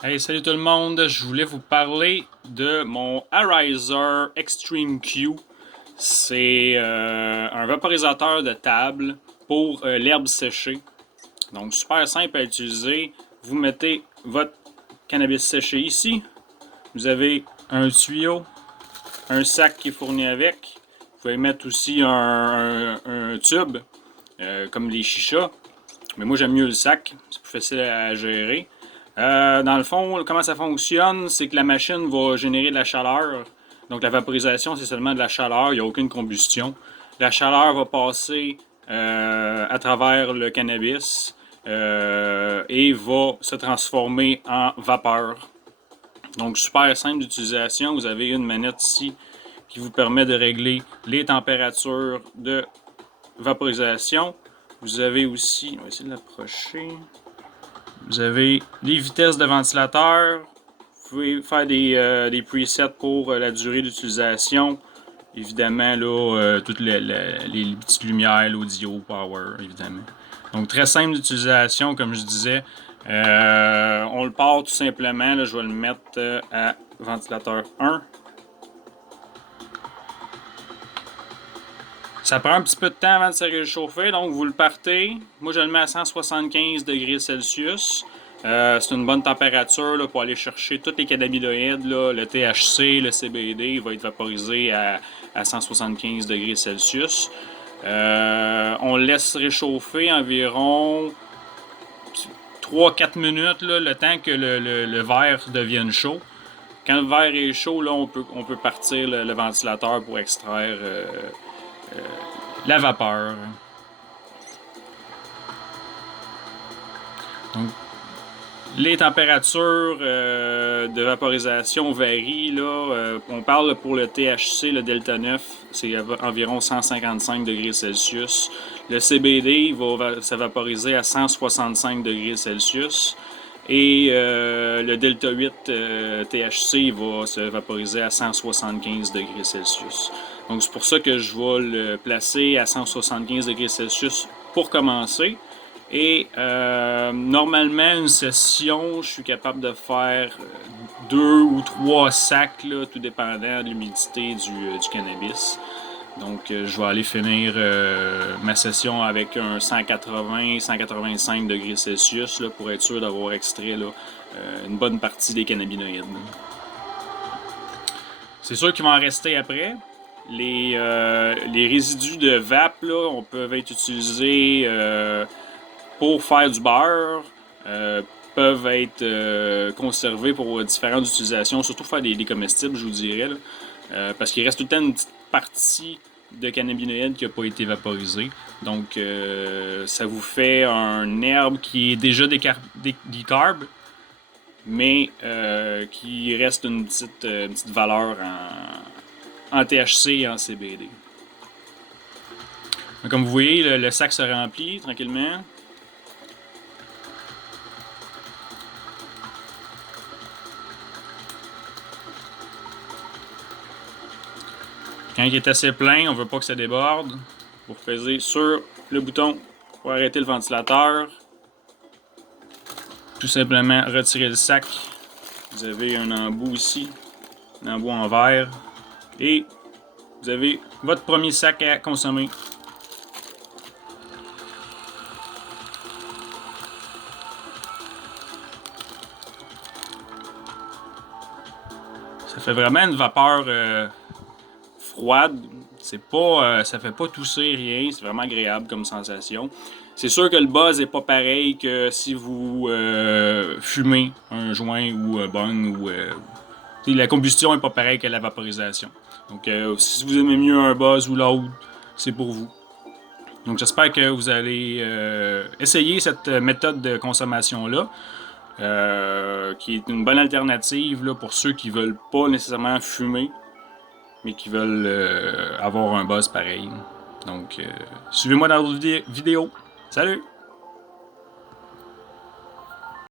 Hey, salut tout le monde! Je voulais vous parler de mon Arizer Extreme Q. C'est un vaporisateur de table pour l'herbe séchée. Donc, super simple à utiliser. Vous mettez votre cannabis séché ici. Vous avez un tuyau, un sac qui est fourni avec. Vous pouvez mettre aussi un tube, comme les chichas. Mais moi, j'aime mieux le sac. C'est plus facile à gérer. Dans le fond, comment ça fonctionne, c'est que la machine va générer de la chaleur. Donc la vaporisation, c'est seulement de la chaleur, il n'y a aucune combustion. La chaleur va passer à travers le cannabis et va se transformer en vapeur. Donc super simple d'utilisation. Vous avez une manette ici qui vous permet de régler les températures de vaporisation. Vous avez aussi, on va essayer de l'approcher. Vous avez les vitesses de ventilateur. Vous pouvez faire des presets pour la durée d'utilisation. Évidemment, là, toutes les petites lumières, l'audio, power, évidemment. Donc, très simple d'utilisation, comme je disais. On le part tout simplement. Là, je vais le mettre à ventilateur 1. Ça prend un petit peu de temps avant de se réchauffer, donc vous le partez. Moi, je le mets à 175 degrés Celsius. C'est une bonne température là, pour aller chercher tous les cannabinoïdes, là, le THC, le CBD, il va être vaporisé à 175 degrés Celsius. On le laisse réchauffer environ 3-4 minutes, là, le temps que le verre devienne chaud. Quand le verre est chaud, là, on peut partir le ventilateur pour extraire la vapeur. Donc, les températures de vaporisation varient. Là, on parle pour le THC, le Delta 9, c'est environ 155 degrés Celsius. Le CBD va se vaporiser à 165 degrés Celsius. Et le Delta 8 THC va se vaporiser à 175 degrés Celsius. Donc c'est pour ça que je vais le placer à 175 degrés Celsius pour commencer. Et normalement, une session, je suis capable de faire 2 ou 3 sacs, là, tout dépendant de l'humidité du cannabis. Donc, je vais aller finir ma session avec un 180-185 degrés Celsius là, pour être sûr d'avoir extrait là, une bonne partie des cannabinoïdes. C'est sûr qu'il va en rester après. Les résidus de vape là, on peut être utilisés pour faire du beurre, peuvent être conservés pour différentes utilisations, surtout faire des comestibles, je vous dirais. Là, parce qu'il reste tout le temps une petite partie de cannabinoïdes qui n'a pas été vaporisée. Donc, ça vous fait un herbe qui est déjà décarb, mais qui reste une petite valeur en THC et en CBD. Donc, comme vous voyez, le sac se remplit tranquillement. Quand il est assez plein, on ne veut pas que ça déborde. Vous pesez sur le bouton pour arrêter le ventilateur. Tout simplement retirer le sac. Vous avez un embout ici, un embout en verre. Et vous avez votre premier sac à consommer. Ça fait vraiment une vapeur froide. C'est pas, ça fait pas tousser rien. C'est vraiment agréable comme sensation. C'est sûr que le buzz est pas pareil que si vous fumez un joint ou un bong ou la combustion est pas pareille que la vaporisation. Donc si vous aimez mieux un buzz ou l'autre, c'est pour vous. Donc j'espère que vous allez essayer cette méthode de consommation là. Qui est une bonne alternative là, pour ceux qui veulent pas nécessairement fumer, mais qui veulent avoir un buzz pareil. Donc, suivez-moi dans d'autres vidéos. Salut!